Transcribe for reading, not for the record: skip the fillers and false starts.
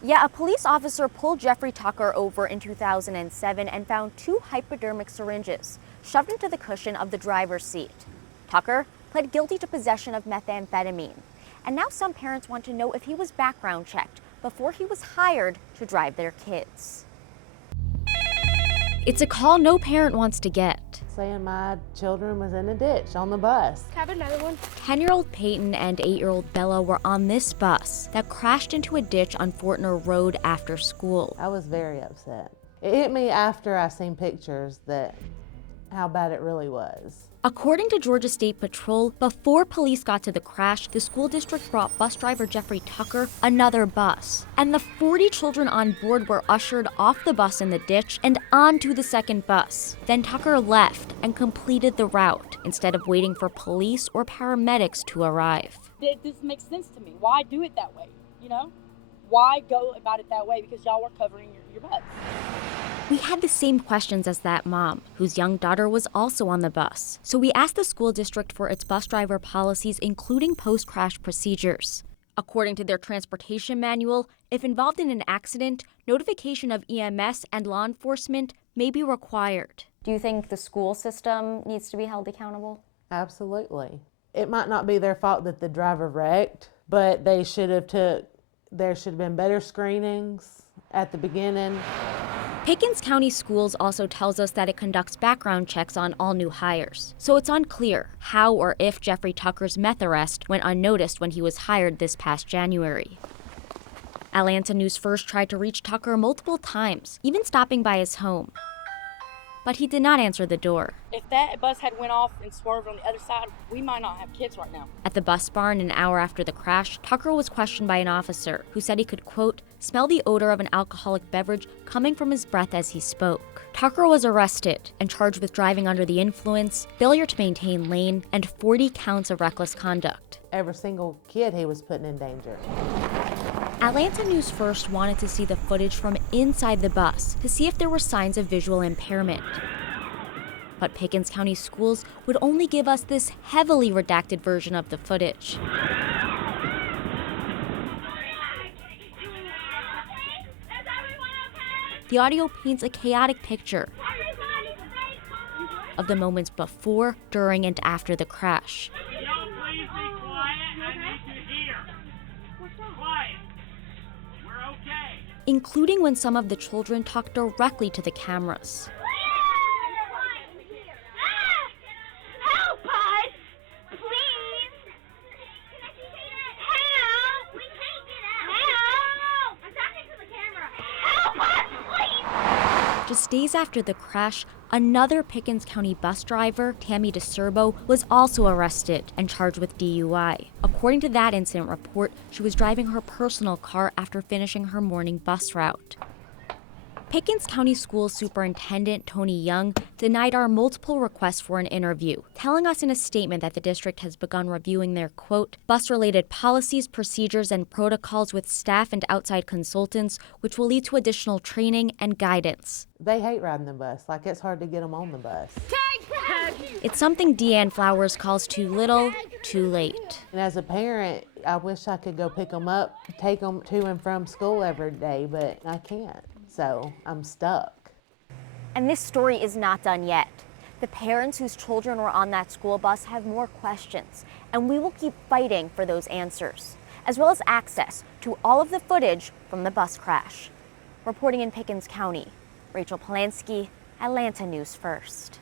Yeah, a police officer pulled Jeffrey Tucker over in 2007 and found 2 hypodermic syringes shoved into the cushion of the driver's seat. Tucker pled guilty to possession of methamphetamine. And now some parents want to know if he was background checked before he was hired to drive their kids. It's a call no parent wants to get. Saying my children was in a ditch on the bus. Have another one. 10-year-old Peyton and 8-year-old Bella were on this bus that crashed into a ditch on Fortner Road after school. I was very upset. It hit me after I seen pictures that how bad it really was. According to Georgia State Patrol, before police got to the crash, the school district brought bus driver Jeffrey Tucker another bus. And the 40 children on board were ushered off the bus in the ditch and onto the second bus. Then Tucker left and completed the route instead of waiting for police or paramedics to arrive. This makes sense to me. Why do it that way? Why go about it that way? Because y'all were covering your butts. We had the same questions as that mom, whose young daughter was also on the bus. So we asked the school district for its bus driver policies, including post-crash procedures. According to their transportation manual, if involved in an accident, notification of EMS and law enforcement may be required. Do you think the school system needs to be held accountable? Absolutely. It might not be their fault that the driver wrecked, but there should have been better screenings at the beginning. Pickens County Schools also tells us that it conducts background checks on all new hires. So it's unclear how or if Jeffrey Tucker's meth arrest went unnoticed when he was hired this past January. Atlanta News First tried to reach Tucker multiple times, even stopping by his home. But he did not answer the door. If that bus had went off and swerved on the other side, we might not have kids right now. At the bus barn an hour after the crash, Tucker was questioned by an officer who said he could, quote, smell the odor of an alcoholic beverage coming from his breath as he spoke. Tucker was arrested and charged with driving under the influence, failure to maintain lane, and 40 counts of reckless conduct. Every single kid he was putting in danger. Atlanta News First wanted to see the footage from inside the bus to see if there were signs of visual impairment. But Pickens County Schools would only give us this heavily redacted version of the footage. The audio paints a chaotic picture of the moments before, during, and after the crash. Including when some of the children talked directly to the cameras. Help us! Please! Help! We can't get out! Help! I'm talking to the camera. Help us, please! Just days after the crash, another Pickens County bus driver, Tammy DeSerbo, was also arrested and charged with DUI. According to that incident report, she was driving her personal car after finishing her morning bus route. Pickens County Schools Superintendent Tony Young denied our multiple requests for an interview, telling us in a statement that the district has begun reviewing their, quote, bus-related policies, procedures, and protocols with staff and outside consultants, which will lead to additional training and guidance. They hate riding the bus. Like, it's hard to get them on the bus. It's something Deanne Flowers calls too little, too late. And as a parent, I wish I could go pick them up, take them to and from school every day, but I can't. So I'm stuck. And this story is not done yet. The parents whose children were on that school bus have more questions, and we will keep fighting for those answers, as well as access to all of the footage from the bus crash. Reporting in Pickens County, Rachel Polanski, Atlanta News First.